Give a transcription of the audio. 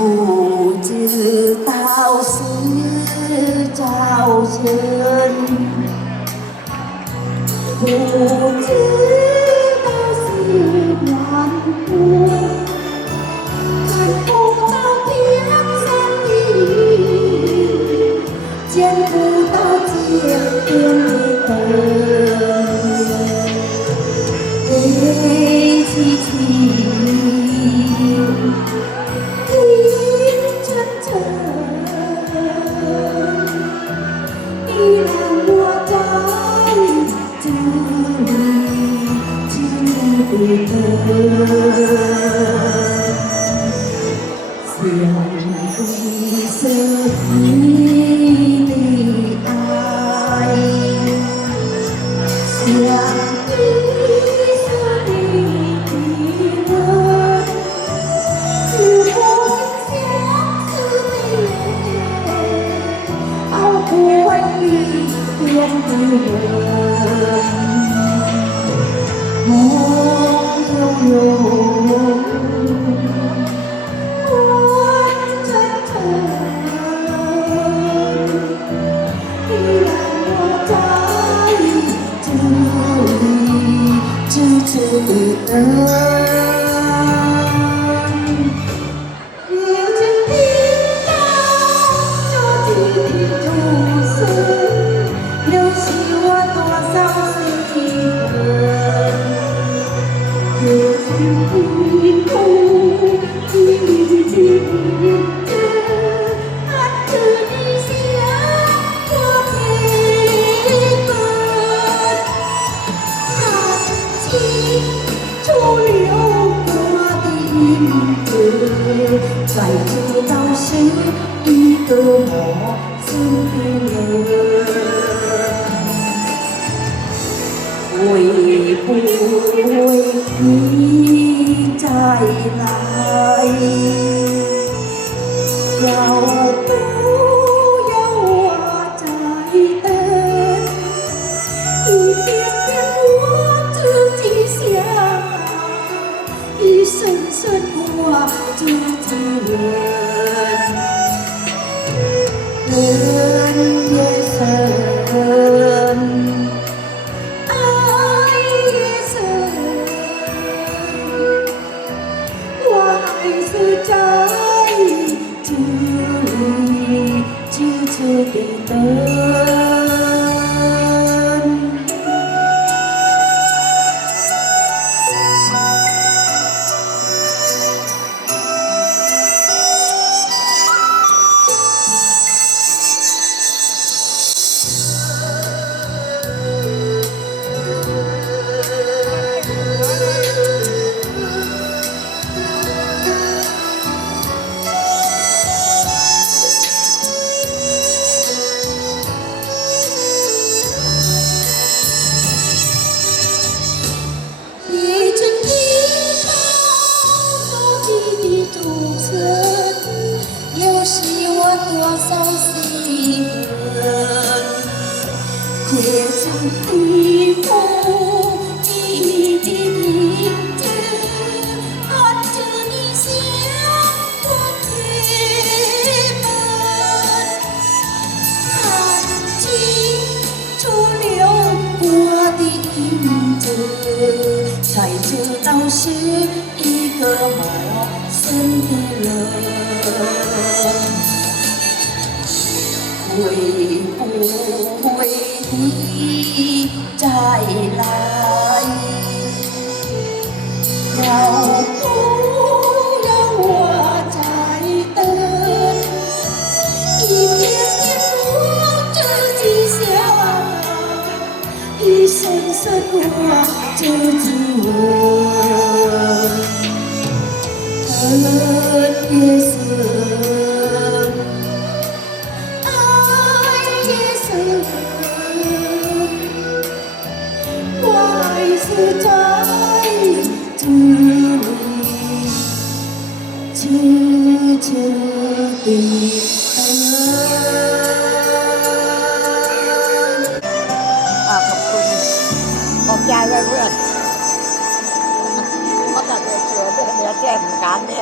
phụ chư tao sư chào dân phụ chư tao sư ngàn phụ thần phụ tao thiết dân đi. Trên phụ tao chiếc tiền. tình thơ dường không sơ quý ai dường Hãy subscribe cho kênh Ghiền Mì Gõ Để không bỏ lỡ những the end. 在这道心里的我。to be. 也曾听风你的名字，伴着你向我飞奔。看清楚流过的影子，才知道是一个陌生的人。会不会你 lại lại. Nhau cũng nhau hòa trái tên y biết biết muốn chờ gì xéo à y sân sân hòa chờ gì hòa ơn kia xưa. เสียใจถึงที่เธอเป็นอ่าขอบคุณขอบใจไว้เพื่อนเขาตัดเสือเสือแจ้งการเนี่ย